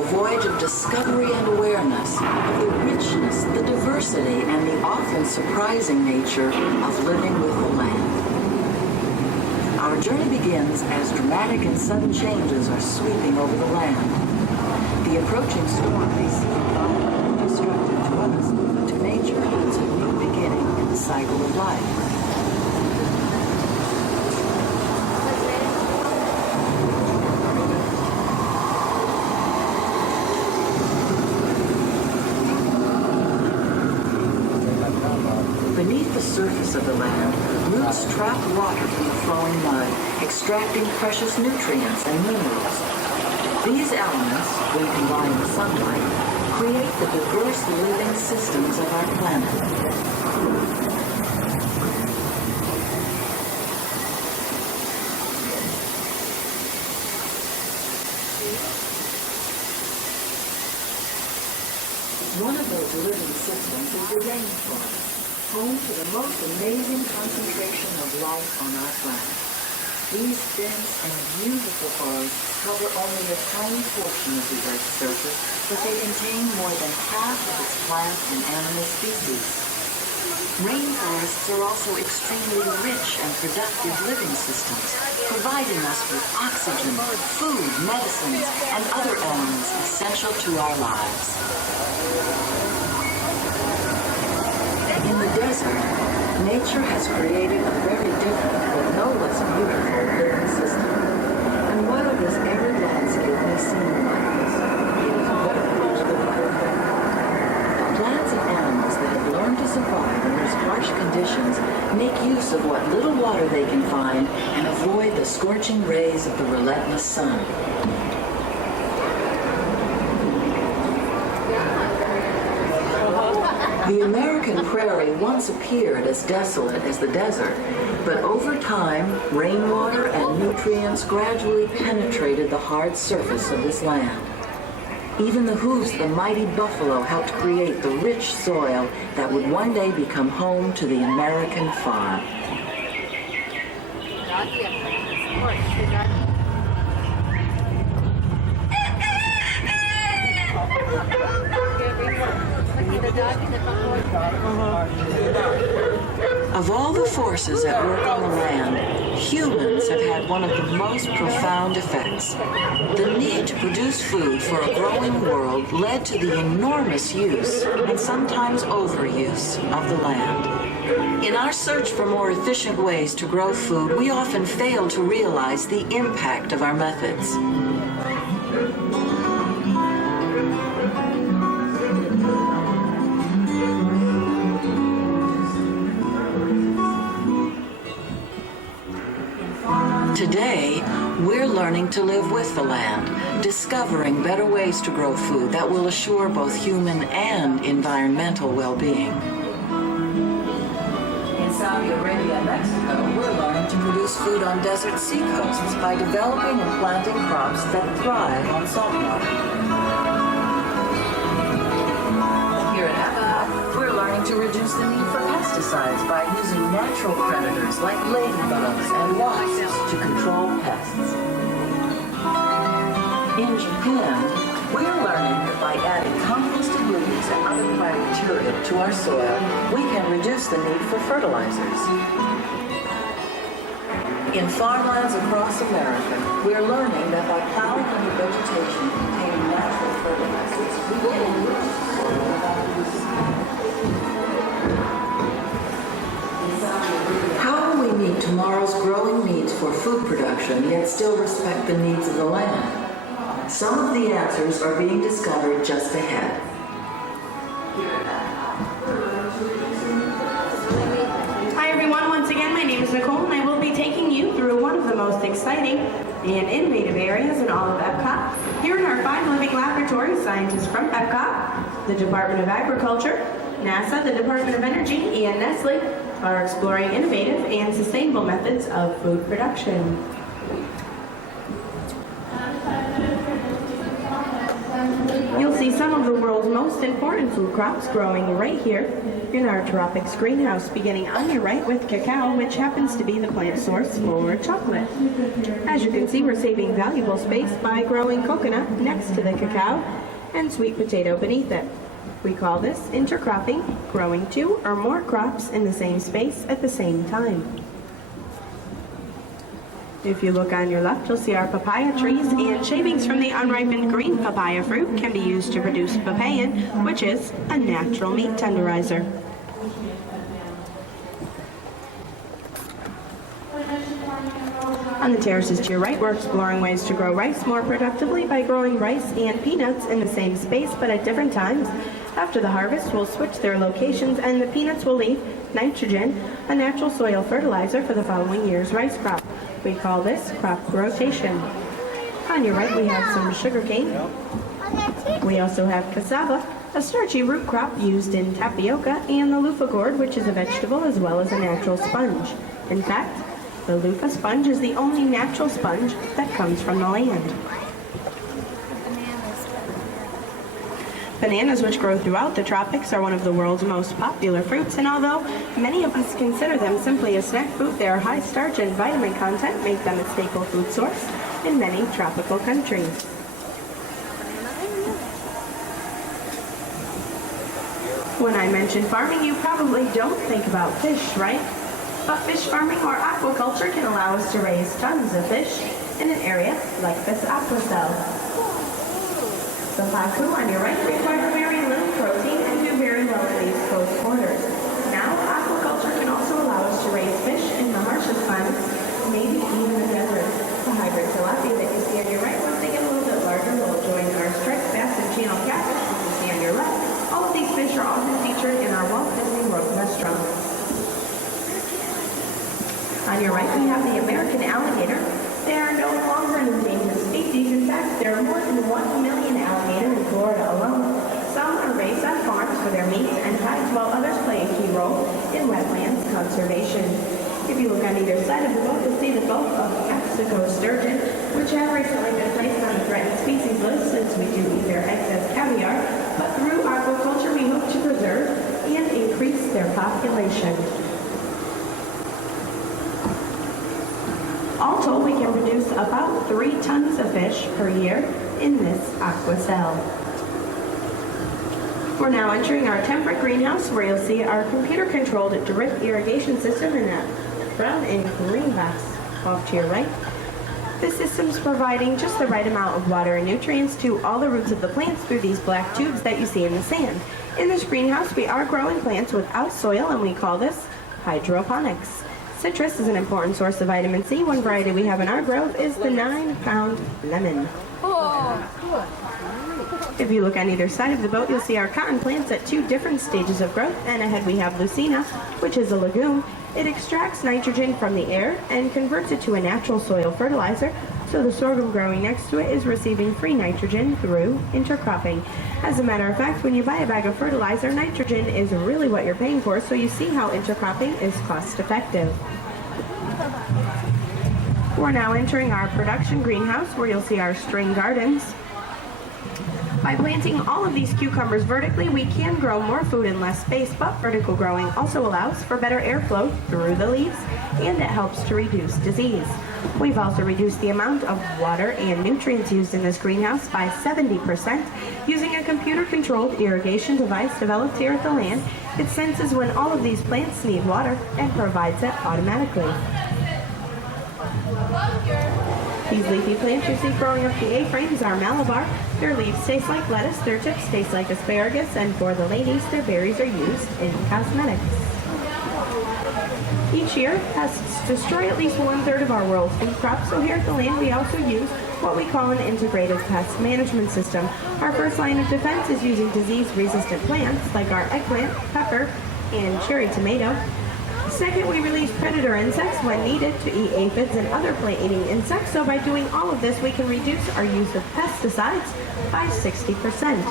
a voyage of discovery and awareness of the richness, the diversity, and the often surprising nature of living with the land. Our journey begins as dramatic and sudden changes are sweeping over the land. The approaching storm may seem violent and destructive to us, but to nature it's a new beginning in the cycle of life. Beneath the surface of the land, roots trap water from the flowing mud, extracting precious nutrients and minerals. These elements, when combined with sunlight, create the diverse living systems of our planet. One of those living systems is the rainforest, home to the most amazing concentration of life on our planet. These dense and beautiful forests cover only a tiny portion of the Earth's surface, but they contain more than half of its plant and animal species. Rainforests are also extremely rich and productive living systems, providing us with oxygen, food, medicines, and other elements essential to our lives. In the desert, nature has created a very different but no less beautiful living system. And while this arid landscape may seem like this, it is very much the perfect. Plants and animals that have learned to survive in these harsh conditions make use of what little water they can find and avoid the scorching rays of the relentless sun. The American prairie once appeared as desolate as the desert, but over time, rainwater and nutrients gradually penetrated the hard surface of this land. Even the hooves of the mighty buffalo helped create the rich soil that would one day become home to the American farm. Of all the forces at work on the land, humans have had one of the most profound effects. The need to produce food for a growing world led to the enormous use, and sometimes overuse, of the land. In our search for more efficient ways to grow food, we often fail to realize the impact of our methods. Today, we're learning to live with the land, discovering better ways to grow food that will assure both human and environmental well-being. In Saudi Arabia and Mexico, we're learning to produce food on desert seacoasts by developing and planting crops that thrive on saltwater. Here in Africa, we're learning to reduce the need for pesticides by using natural predators like ladybugs and wasps to control pests. In Japan, we're learning that by adding composted leaves and other plant material to our soil, we can reduce the need for fertilizers. In farmlands across America, we're learning that by plowing under vegetation containing natural fertilizers, we can enrich the soil without using How will we meet tomorrow's growing needs for food production, yet still respect the needs of the land? Some of the answers are being discovered just ahead. Hi everyone, once again my name is Nicole and I will be taking you through one of the most exciting and innovative areas in all of Epcot. Here in our 5 living laboratories, scientists from Epcot, the Department of Agriculture, NASA, the Department of Energy, and Nestle are exploring innovative and sustainable methods of food production. You'll see some of the world's most important food crops growing right here in our tropics greenhouse, beginning on your right with cacao, which happens to be the plant source for chocolate. As you can see, we're saving valuable space by growing coconut next to the cacao and sweet potato beneath it. We call this intercropping, growing 2 or more crops in the same space at the same time. If you look on your left, you'll see our papaya trees, and shavings from the unripened green papaya fruit can be used to produce papain, which is a natural meat tenderizer. On the terraces to your right, we're exploring ways to grow rice more productively by growing rice and peanuts in the same space but at different times. After the harvest, we'll switch their locations and the peanuts will leave nitrogen, a natural soil fertilizer for the following year's rice crop. We call this crop rotation. On your right, we have some sugarcane. We also have cassava, a starchy root crop used in tapioca, and the loofah gourd, which is a vegetable as well as a natural sponge. In fact, the loofah sponge is the only natural sponge that comes from the land. Bananas, which grow throughout the tropics, are one of the world's most popular fruits, and although many of us consider them simply a snack food, their high starch and vitamin content make them a staple food source in many tropical countries. When I mention farming, you probably don't think about fish, right? But fish farming or aquaculture can allow us to raise tons of fish in an area like this aqua cell. The pacu on your right require very little protein and do very well in these close quarters. Now, aquaculture can also allow us to raise fish in the harshest climates, maybe even the desert. The hybrid tilapia that you see on your right, once they get a little bit larger, will join our striped bass and channel catfish that you see on your left. All of these fish are often featured in our Walt Disney World restaurant. On your right, we have the American alligator. They are no longer an endangered species. In fact, there are more than 1 million alligator in Florida alone. Some are raised on farms for their meat and hides, while others play a key role in wetlands conservation. If you look on either side of the boat, you'll see the Gulf of Mexico sturgeon, which have recently been placed on the threatened species list since we do eat their eggs as caviar, but through aquaculture we hope to preserve and increase their population. All told, we can produce about 3 tons of fish per year in this aqua cell. We're now entering our temperate greenhouse, where you'll see our computer-controlled drip irrigation system in that brown and green box off to your right. This system's providing just the right amount of water and nutrients to all the roots of the plants through these black tubes that you see in the sand. In this greenhouse, we are growing plants without soil, and we call this hydroponics. Citrus is an important source of vitamin C. One variety we have in our grove is the 9-pound lemon. If you look on either side of the boat, you'll see our cotton plants at 2 different stages of growth, and ahead we have Lucina, which is a legume. It extracts nitrogen from the air and converts it to a natural soil fertilizer, so the sorghum growing next to it is receiving free nitrogen through intercropping. As a matter of fact, when you buy a bag of fertilizer, nitrogen is really what you're paying for, so you see how intercropping is cost effective. We're now entering our production greenhouse, where you'll see our string gardens. By planting all of these cucumbers vertically, we can grow more food in less space, but vertical growing also allows for better airflow through the leaves, and it helps to reduce disease. We've also reduced the amount of water and nutrients used in this greenhouse by 70% using a computer-controlled irrigation device developed here at the land. It senses when all of these plants need water and provides it automatically. These leafy plants you see growing up the A-frames are Malabar. Their leaves taste like lettuce, their tips taste like asparagus, and for the ladies, their berries are used in cosmetics. Each year, pests destroy at least 1/3 of our world's food crops, so here at the land we also use what we call an integrated pest management system. Our first line of defense is using disease-resistant plants like our eggplant, pepper, and cherry tomato. Second, we release predator insects when needed to eat aphids and other plant-eating insects, so by doing all of this we can reduce our use of pesticides by 60%.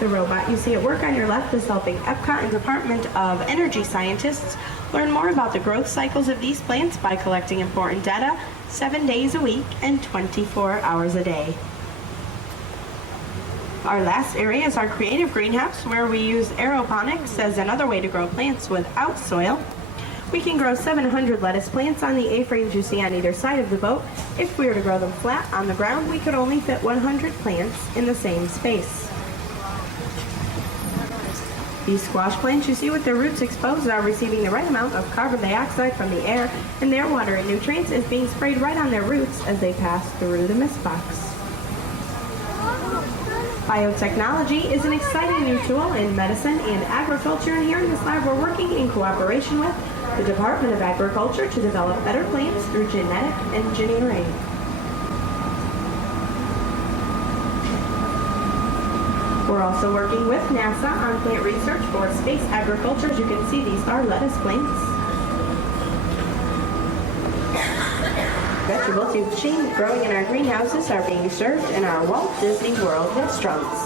The robot you see at work on your left is helping Epcot and Department of Energy scientists learn more about the growth cycles of these plants by collecting important data 7 days a week and 24 hours a day. Our last area is our creative greenhouse, where we use aeroponics as another way to grow plants without soil. We can grow 700 lettuce plants on the A-frames you see on either side of the boat. If we were to grow them flat on the ground, we could only fit 100 plants in the same space. These squash plants you see with their roots exposed are receiving the right amount of carbon dioxide from the air, and their water and nutrients is being sprayed right on their roots as they pass through the mist box. Biotechnology is an exciting new tool in medicine and agriculture, and here in this lab we're working in cooperation with the Department of Agriculture to develop better plants through genetic engineering. We're also working with NASA on plant research for space agriculture. As you can see, these are lettuce plants. Vegetables you've seen growing in our greenhouses are being served in our Walt Disney World restaurants.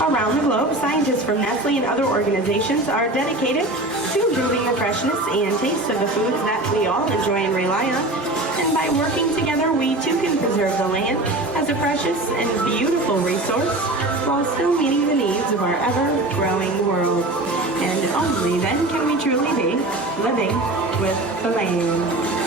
Around the globe, scientists from Nestle and other organizations are dedicated to improving the freshness and taste of the foods that we all enjoy and rely on. And by working together, we too can preserve the land as a precious and beautiful resource while still meeting the needs of our ever-growing world. And only then can we truly be living with the land.